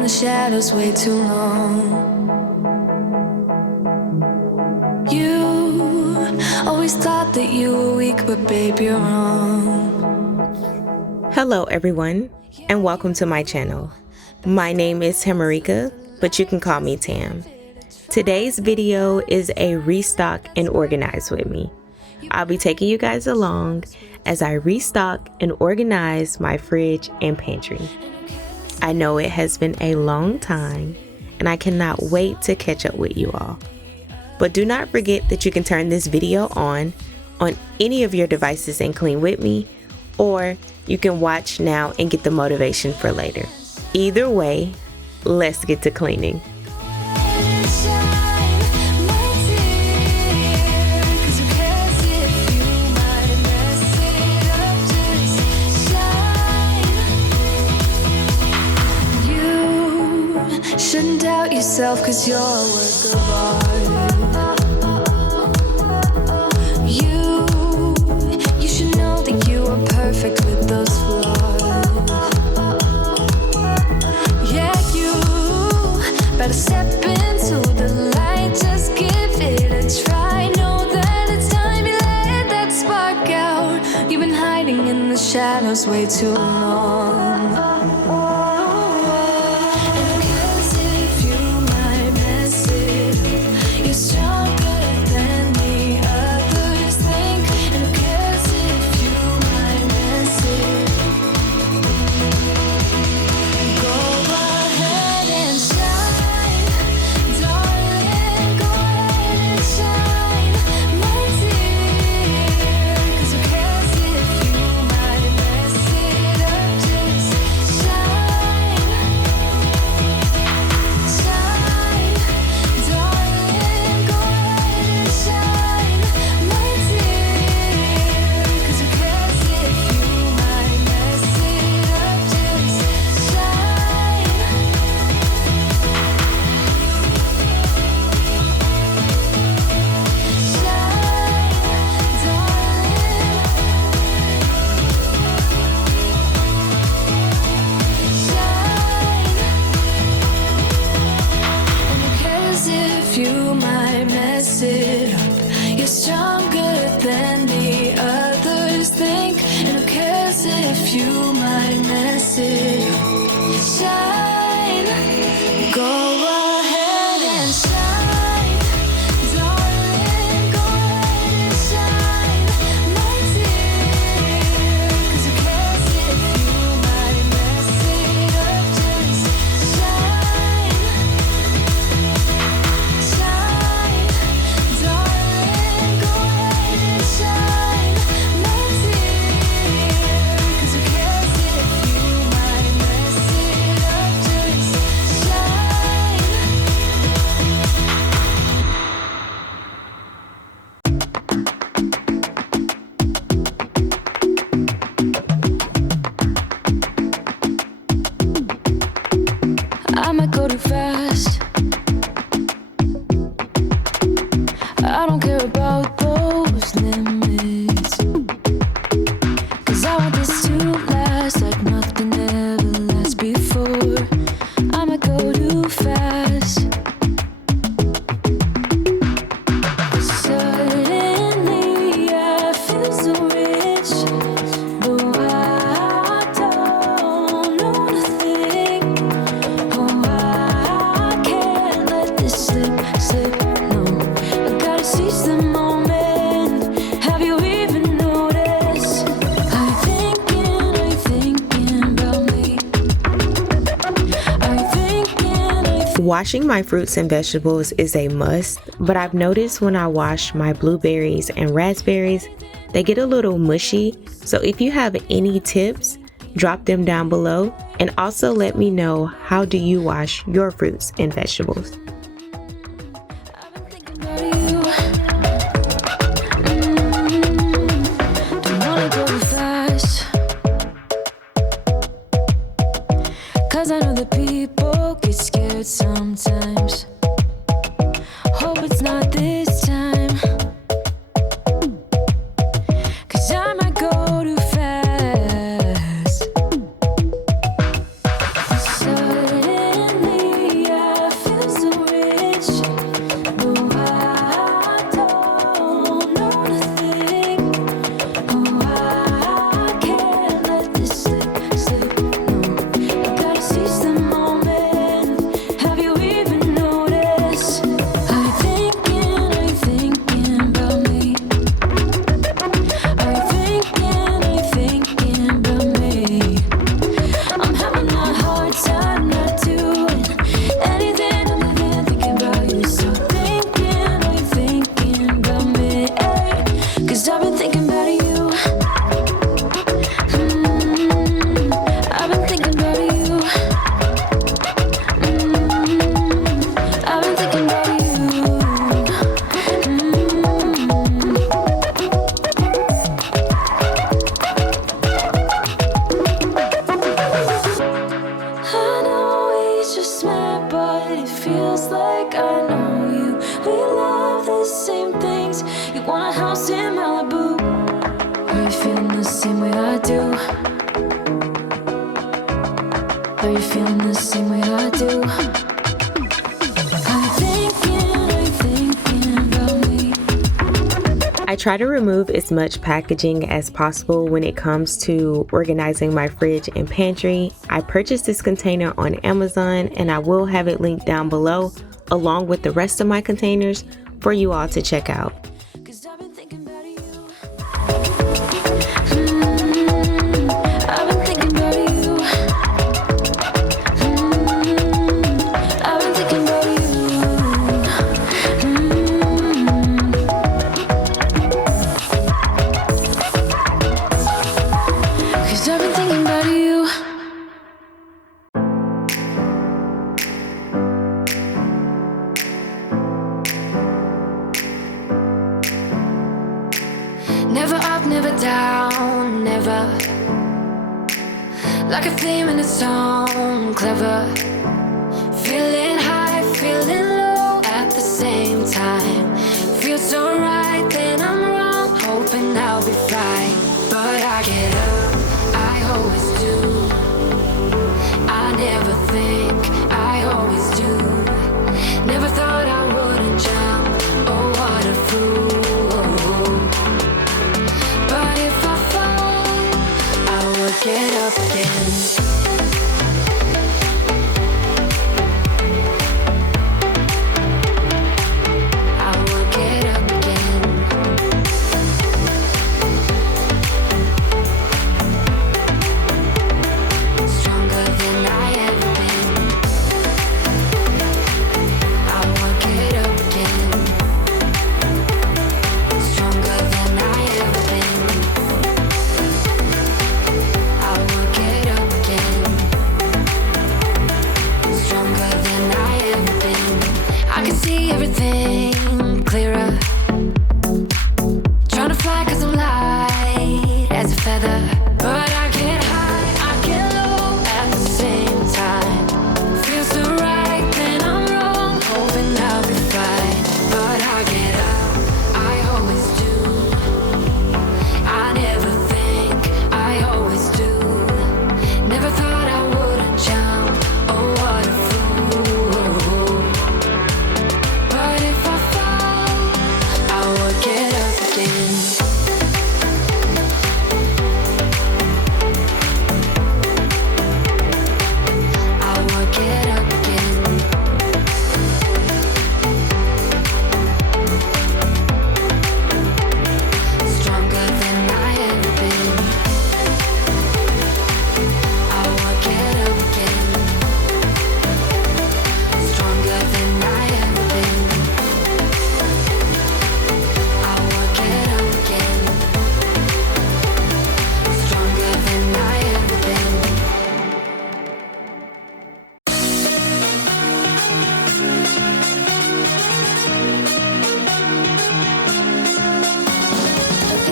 in the shadows way too long. You always thought that you were weak, but babe, you're wrong. Hello everyone, and welcome to my channel. My name is Tamarika, but you can call me Tam. Today's video is a restock and organize with me. I'll be taking you guys along as I restock and organize my fridge and pantry. I know it has been a long time, and I cannot wait to catch up with you all. But do not forget that you can turn this video on any of your devices and clean with me, or you can watch now and get the motivation for later. Either way, let's get to cleaning. Shouldn't doubt yourself, cause you're a work of art. You should know that you are perfect with those flaws. Yeah, you better step into the light, just give it a try. Know that it's time you let that spark out. You've been hiding in the shadows way too long. I might go too fast. I don't care about those limits, cause I want this to last like nothing ever lasts before. I might go too fast. Suddenly I feel so rich, though I don't know nothing. Oh, I can't let this slip, no. I gotta seize the moment. Have you even noticed? Are you thinking about me? Are you thinking? Washing my fruits and vegetables is a must, but I've noticed when I wash my blueberries and raspberries, they get a little mushy. So if you have any tips, drop them down below, and also let me know, how do you wash your fruits and vegetables? I've been thinking about you. Don't wanna go too fast, cause I know that people get scared sometimes. Hope it's not this time, cause I might go too fast. Suddenly just like I know you. We love the same things. You want a house in Malibu. Are you feeling the same way I do? Are you feeling the same way I do? I'm thinking about me. I try to remove as much packaging as possible when it comes to organizing my fridge and pantry. I purchased this container on Amazon and I will have it linked down below along with the rest of my containers for you all to check out. 'Cause I've been thinking about you. I've been thinking about you. I've been thinking about you. Cause I've been thinking about you. Never up, never down, never. Like a theme in a song, clever. Feeling high, feeling low at the same time. Feels so right, then I'm wrong, hoping I'll be fine. But I get up, I always do. I never think, I always do. Never thought I wouldn't jump, oh what a fool. But if I fall, I will get up again. I will get up again. Stronger than I ever been. I will get up again. Stronger than I ever been. I will get up again. Stronger than I ever been. I can see everything clearer. Trying to fly 'cause I'm light as a feather. But I get high, I get low at the same time. Feels so right, then I'm wrong, hoping I'll be fine. But I get up, I always do. I never think, I always do. Never thought I wouldn't jump, oh what a fool. But if I fall, I will get up again. I will get up again. Stronger than I ever been. I will get up again. Stronger than I ever been. I will get up again. Stronger than I ever been.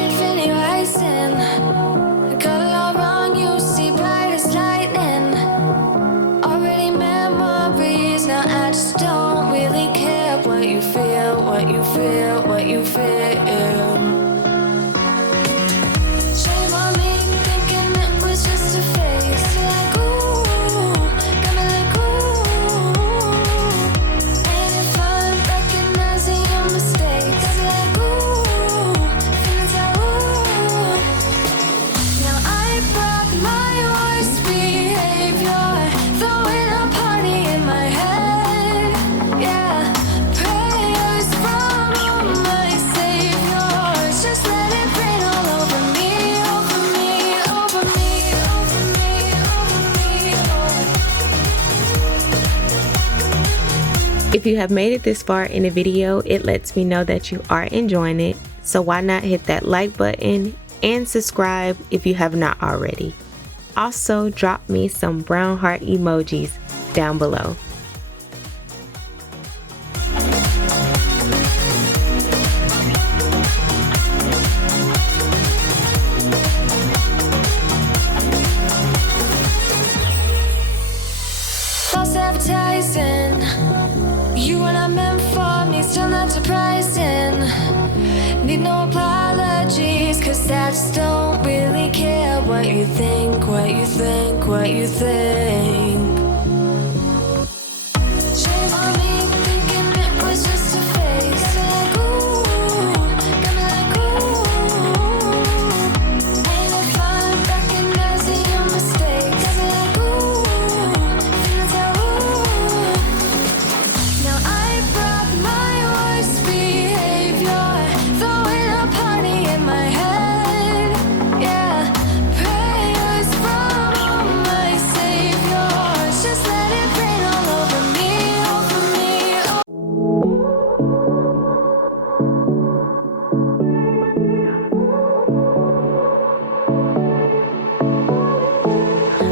Infinity rising. I got it all wrong, you see bright as lightning. Already memories, now I just don't really care what you feel, what you feel, what you feel. Shame on me, thinking it was just a phase. Like ooh, got me like ooh. And if I'm recognizing your mistakes, like ooh, feelings like ooh. Now I brought my worst behavior, throwing a party in my head. Yeah, prayers from my saviors. Just let it rain all over me, over me, over me, over me, over me, over. If you have made it this far in the video, it lets me know that you are enjoying it. So why not hit that like button and subscribe if you have not already. Also, drop me some brown heart emojis down below. False advertising. You were not meant for me, still not surprising. Need no apologies, cause I just don't really care what you think, what you think, what you think. Shame on me, thinking it was just a phase. Got me like ooh. Ain't no fun recognizing your mistakes. Got me like ooh, feeling so ooh. Now I brought my worst behavior, throwing a party in my head. Yeah, prayers from my saviors. Just let it rain all over me, over me.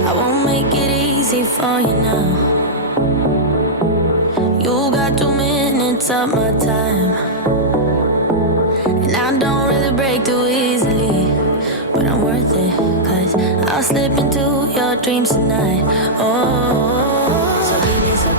I won't make it easy for you now. You got 2 minutes of my time, and I don't really break too easily, but I'm worth it, cause I'll slip into your dreams tonight. Oh, so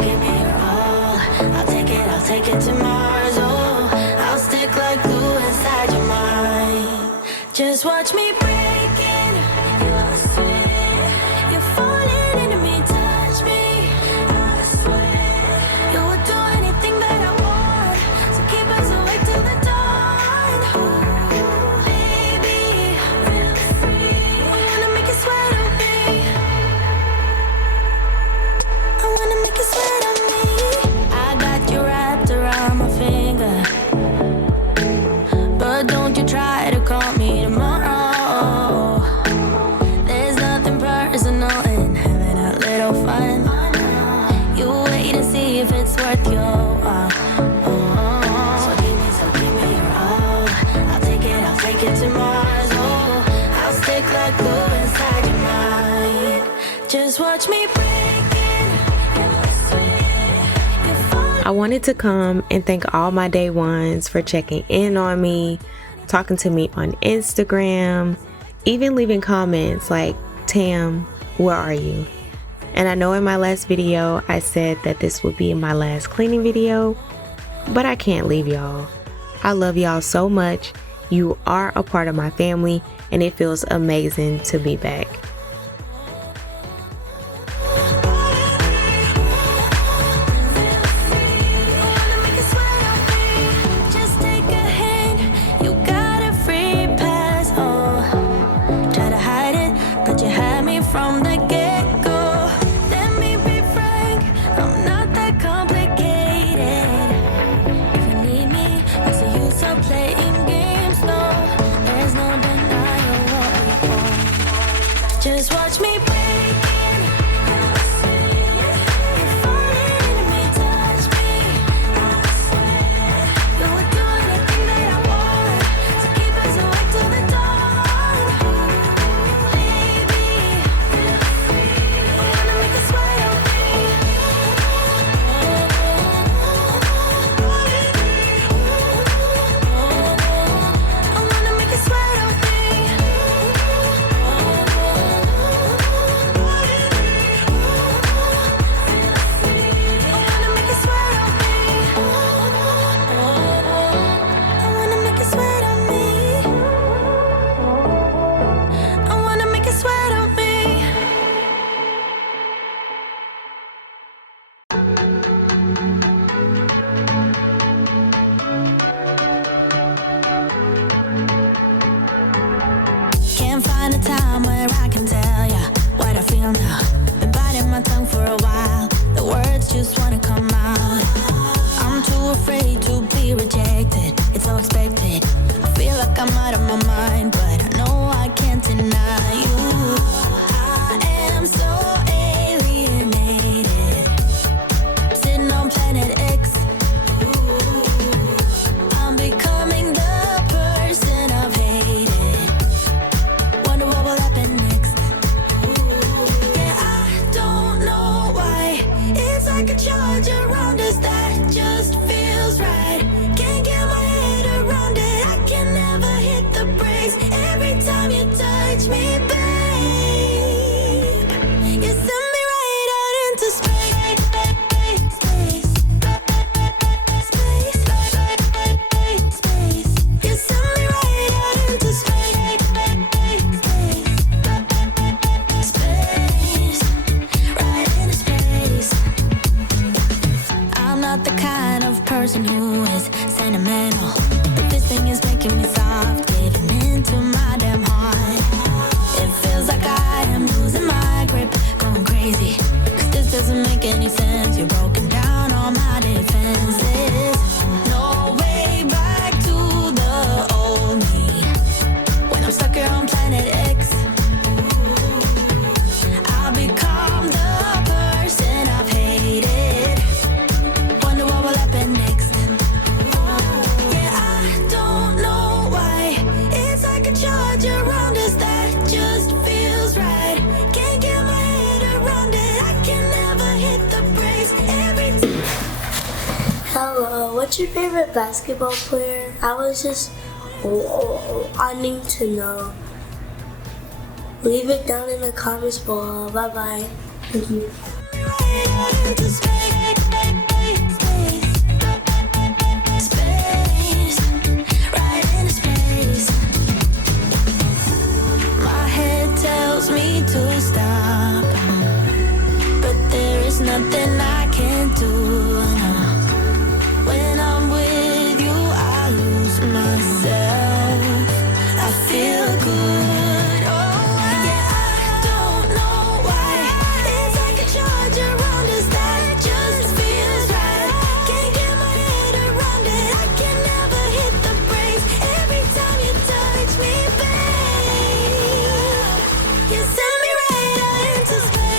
give me your all. I'll take it to Mars. Oh, I'll stick like glue inside your mind. Just watch me breaking. You're sweet. You're falling into me, touch me. I swear you would do anything that I want, so keep us awake till the dawn. Baby, feel free. I wanna make you sweat on me. I wanna make you sweat on me. I got you wrapped around my finger, but don't you try to call me tomorrow. There's nothing personal in having a little fun. You wait and see if it's worth your while. So give me your all. I'll take it to Mars. Oh, I'll stick like glue inside your mind. Just watch me breaking. You're sweet. You're falling. I wanted to come and thank all my day ones for checking in on me, talking to me on Instagram, even leaving comments like, Tam, where are you? And I know in my last video I said that this would be my last cleaning video, but I can't leave y'all. I love y'all so much. You are a part of my family, and it feels amazing to be back. Just take a hint, you got a free pass. Oh, try to hide it, but you had me from the get-go. Let me be frank, I'm not that complicated. If you need me, what's the use of playing games? No, there's no denying what we want. Just watch me breaking. You're falling into me, touch me. You would do anything that I want, so keep us awake till the dawn. Baby, I wanna make you sweat on me. I wanna make you sweat on me. Can't find a time where I can tell ya what I feel now. Been biting my tongue for a while. The words just wanna come out. I'm too afraid to be rejected. It's so expected. I feel like I'm out of my mind, but I know I can't deny you. I am so alienated. Sitting on planet X. I'm becoming the person I've hated. Wonder what will happen next. Yeah, I don't know why. It's like a charge around us that just feels right. Can't get my head around it. I can never hit the brakes every time you touch me, babe. You send me right out into space. the kind of person who is sentimental, but this thing is making me soft, giving into my damn heart. It feels like I am losing my grip, going crazy, 'cause this doesn't make any sense. You're broken down all my defenses. No way back to the old me, when I'm stuck here on planet X. I'll become the person I've hated. Wonder what will happen next. Yeah, I don't know why. It's like a charge around us that just feels right. Can't get my head around it. I can never hit the brakes every time. Hello, what's your favorite basketball player? I was just wanting to know. Leave it down in the comments below. Bye bye. Thank you. My head tells me to stop, but there is nothing I can do. No. When I'm with you, I lose myself. I feel good. Oh, yeah, I don't know why. It's like a charge around us that just feels right. Can't get my head around it. I can never hit the brakes every time you touch me, babe. You send me right out into space.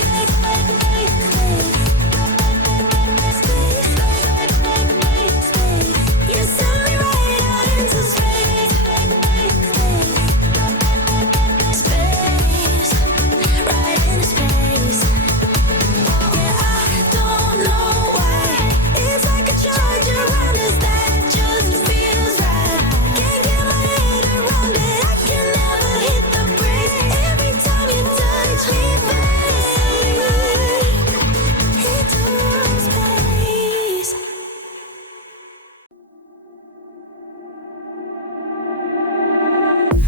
You send me right out into space. Space, right into space. Yeah, I don't know why. It's like a charge around us that just feels right. Can't get my head around it. I can never hit the brakes every time you touch me, babe. Into space.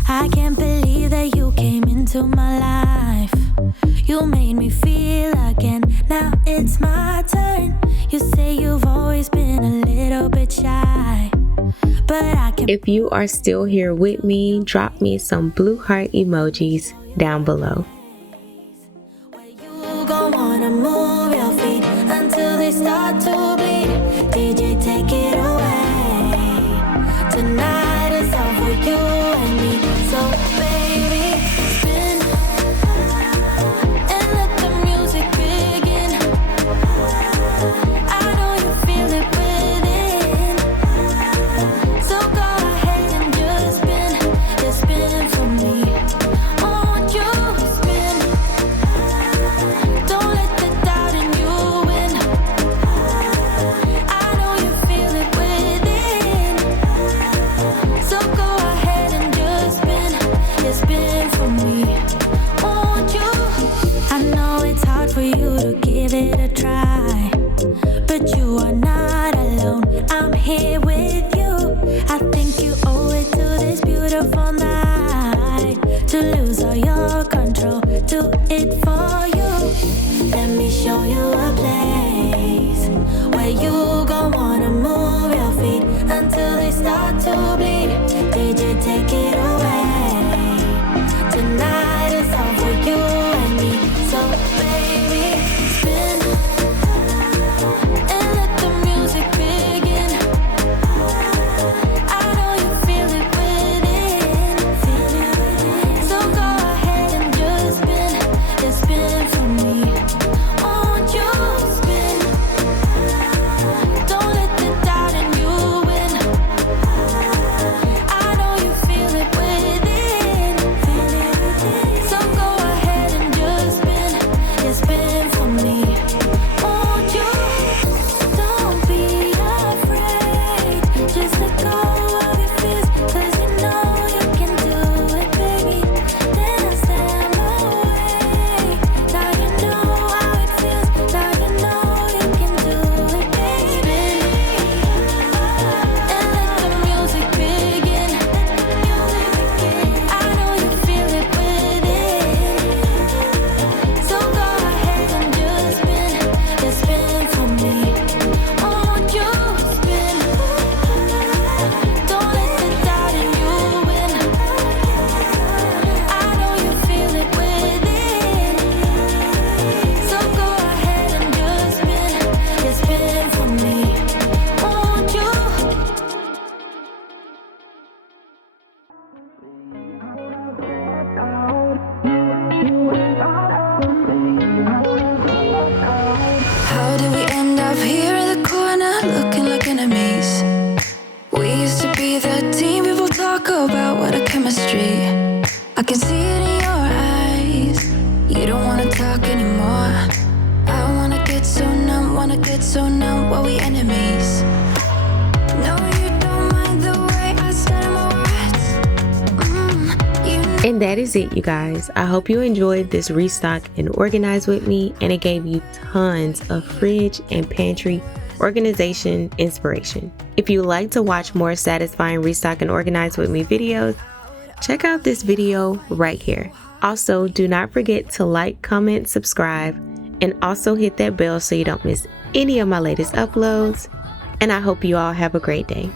I can't believe that you came into my life. You made me feel again. Now it's my turn. You say you've always been a little bit shy, but I can. If you are still here with me, drop me some blue heart emojis down below. Where you gon' wanna move your feet until they start to bleed. DJ, take it away. Tonight is all for you and me. So baby, spin and let the music begin. I know you feel it within. So go ahead and just spin for me. Won't you spin? Don't let the doubt in you win. I know you feel it within. So go ahead and just spin for me. Won't you? I know it's hard for you to give it a try, but you are not alone. I'm here with you. I think you owe it to this beautiful night to lose all your control. Do it for you. Let me show you a place where you gon' wanna move your feet until they start to bleed. DJ, take it away. Tonight is all for you and me. So baby, spin and let the music begin. I know you feel it within. So go ahead and just spin for me. Won't you spin? Don't let the doubt in you win. get so numb, wanna get so numb while we enemies. No, you don't mind the way I stutter my words. And that is it, you guys. I hope you enjoyed this restock and organize with me, and it gave you tons of fridge and pantry organization inspiration. If you would like to watch more satisfying restock and organize with me videos, check out this video right here. Also, do not forget to like, comment, subscribe, and also hit that bell so you don't miss any of my latest uploads. And I hope you all have a great day.